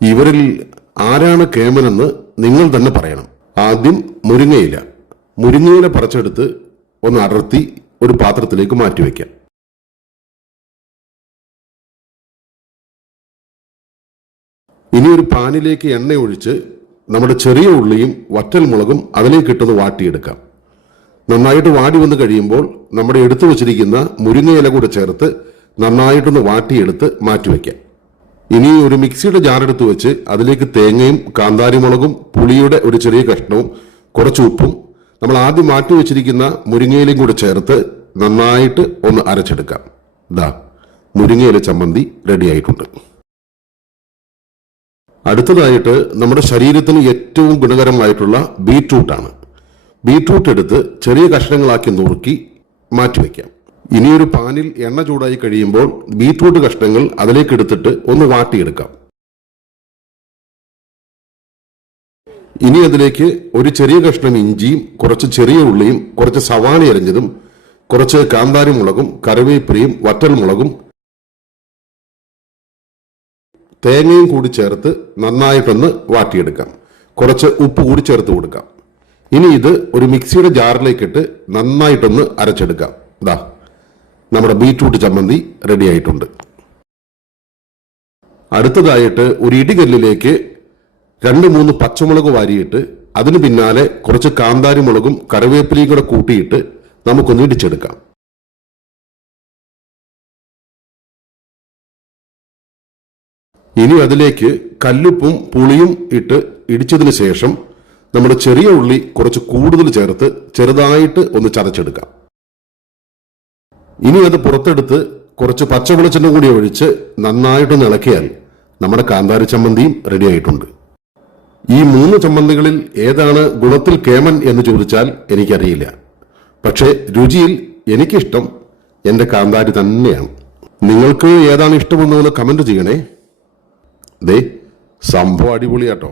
ഇവരിൽ ആരാണ് കേമനെന്ന് നിങ്ങൾ തന്നെ പറയണം. ആദ്യം മുരിങ്ങയില പറിച്ചെടുത്ത് ഒന്ന് അടർത്തി ഒരു പാത്രത്തിലേക്ക് മാറ്റിവെക്കാം. ഇനി ഒരു പാനിലേക്ക് എണ്ണ ഒഴിച്ച് നമ്മുടെ ചെറിയ ഉള്ളിയും വറ്റൽമുളകും അതിലേക്ക് ഇട്ടൊന്ന് വാട്ടിയെടുക്കാം. നന്നായിട്ട് വാടി വന്ന് കഴിയുമ്പോൾ നമ്മുടെ എടുത്തു വച്ചിരിക്കുന്ന മുരിങ്ങയില കൂടെ ചേർത്ത് നന്നായിട്ടൊന്ന് വാട്ടിയെടുത്ത് മാറ്റിവെക്കാം. ഇനി ഒരു മിക്സിയുടെ ജാറെടുത്ത് വെച്ച് അതിലേക്ക് തേങ്ങയും കാന്താരിമുളകും പുളിയുടെ ഒരു ചെറിയ കഷ്ണവും കുറച്ച് ഉപ്പും നമ്മൾ ആദ്യം മാറ്റി വെച്ചിരിക്കുന്ന മുരിങ്ങയിലയും കൂടെ ചേർത്ത് നന്നായിട്ട് ഒന്ന് അരച്ചെടുക്കാം. മുരിങ്ങയില ചമ്മന്തി റെഡിയായിട്ടുണ്ട്. അടുത്തതായിട്ട് നമ്മുടെ ശരീരത്തിന് ഏറ്റവും ഗുണകരമായിട്ടുള്ള ബീറ്റ്റൂട്ടാണ്. ബീറ്റ്റൂട്ട് എടുത്ത് ചെറിയ കഷ്ണങ്ങളാക്കി നുറുക്കി മാറ്റിവെക്കാം. ഇനിയൊരു പാനിൽ എണ്ണ ചൂടായി കഴിയുമ്പോൾ ബീറ്റ്റൂട്ട് കഷ്ണങ്ങൾ അതിലേക്ക് എടുത്തിട്ട് ഒന്ന് വാട്ടിയെടുക്കാം. ഇനി അതിലേക്ക് ഒരു ചെറിയ കഷ്ണം ഇഞ്ചിയും കുറച്ച് ചെറിയ ഉള്ളിയും കുറച്ച് സവാള അരിഞ്ഞതും കുറച്ച് കാന്താരി മുളകും കറിവേപ്പിലയും വറ്റൽമുളകും തേങ്ങയും കൂടി ചേർത്ത് നന്നായിട്ടൊന്ന് വാട്ടിയെടുക്കാം. കുറച്ച് ഉപ്പ് കൂടി ചേർത്ത് കൊടുക്കാം. ഇനി ഇത് ഒരു മിക്സിയുടെ ജാറിലേക്കിട്ട് നന്നായിട്ടൊന്ന് അരച്ചെടുക്കാം. നമ്മുടെ ബീറ്റ്റൂട്ട് ചമ്മന്തി റെഡി ആയിട്ടുണ്ട്. അടുത്തതായിട്ട് ഒരു ഇടികല്ലിലേക്ക് 2-3 പച്ചമുളക് വാരിയിട്ട് അതിന് പിന്നാലെ കുറച്ച് കാന്താരി മുളകും കറിവേപ്പിലയും കൂടെ കൂട്ടിയിട്ട് നമുക്കൊന്ന് ഇടിച്ചെടുക്കാം. ഇനി അതിലേക്ക് കല്ലുപ്പും പുളിയും ഇട്ട് ഇടിച്ചതിന് ശേഷം നമ്മുടെ ചെറിയ ഉള്ളി കുറച്ച് കൂടുതൽ ചേർത്ത് ചെറുതായിട്ട് ഒന്ന് ചതച്ചെടുക്കാം. ഇനി അത് പുറത്തെടുത്ത് കുറച്ച് പച്ചവെളിച്ചെണ്ണ കൂടി ഒഴിച്ച് നന്നായിട്ടൊന്ന് ഇളക്കിയാൽ നമ്മുടെ കാന്താരി ചമ്മന്തിയും റെഡി ആയിട്ടുണ്ട്. ഈ 3 ചമ്മന്തികളിൽ ഏതാണ് ഗുണത്തിൽ കേമൻ എന്ന് ചോദിച്ചാൽ എനിക്കറിയില്ല. പക്ഷേ രുചിയിൽ എനിക്കിഷ്ടം എൻ്റെ കാന്താരി തന്നെയാണ്. നിങ്ങൾക്ക് ഏതാണ് ഇഷ്ടമെന്നൊന്ന് കമന്റ് ചെയ്യണേ. സംഭവം അടിപൊളിയാട്ടോ.